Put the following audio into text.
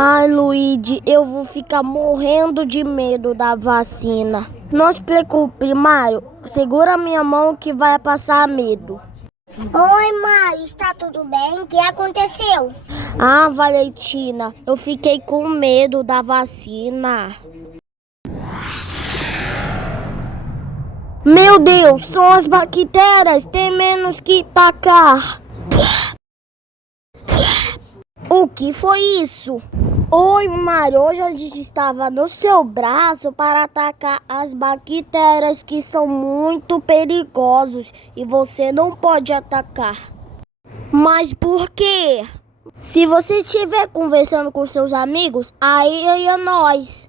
Ai, Luigi, eu vou ficar morrendo de medo da vacina. Não se preocupe, Mário. Segura a minha mão que vai passar medo. Oi, Mário, está tudo bem? O que aconteceu? Ah, Valentina, eu fiquei com medo da vacina. Meu Deus, são as bactérias, tem menos que tacar. O que foi isso? Oi, Mário, hoje a gente estava no seu braço para atacar as bactérias que são muito perigosos e você não pode atacar. Mas por quê? Se você estiver conversando com seus amigos, aí é nós.